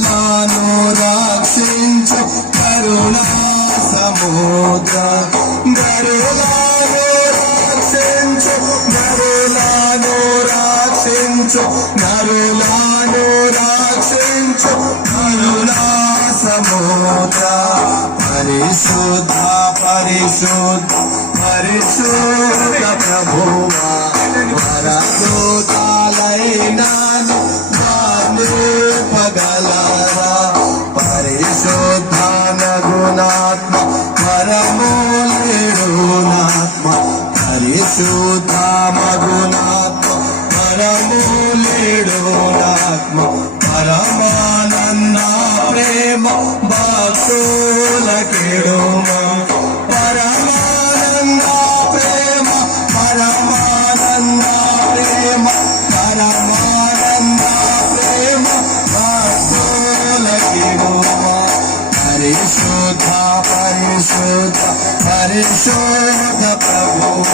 నరులను రక్షించు కరుణా సముద్ర నరులను రక్షించు నరులను రక్షించు నరులను రక్షించు కరుణా సముద్ర పరిశుద్ధ పరిశుద్ధ పరిశుద్ధ ప్రభువా వరదూతాలైనాను పగలరా పరిశుద్ధ నగుణాత్మ పరమూలేడునాత్మ పరిశుద్ధ మగుణాత్మ పరమూలేడునాత్మ పరమానంద ప్రేమ భక్తులకిడుమ పరమానంద ప్రేమ పరమానంద ప్రేమ పరమానంద ప్రేమ భక్తులకిడుమ పరిశుద్ధ పరిశుద్ధ పరిశుద్ధ ప్రభువ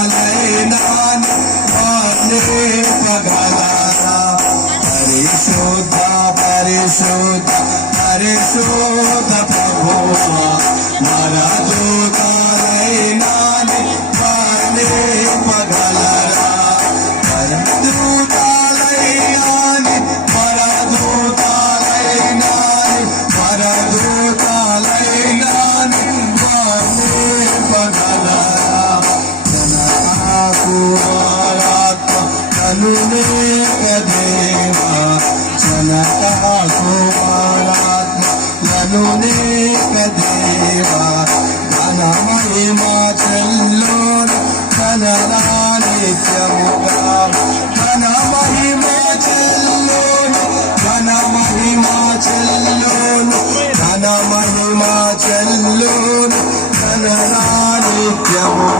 వరదూతాలైనాను పగలరా పరిశుద్ధ పరిశుద్ధ పరిశుద్ధ ప్రభువ వరదూతాలైనాను పగలరా వరదూతాలైనాను వరదూతాలైనాను వరదూతాలైనాను పగలరా కుమారాత్మ కనునేక దేవా జనక కుమారాత్మ కనునేక దేవా ఘన మహిమా చెల్లోను కనరా నిత్యముగా ఘన మహిమా చెల్లోను ఘన మహిమా చెల్లోను ఘన మహిమా చెల్లోను కనరా నిత్యముగా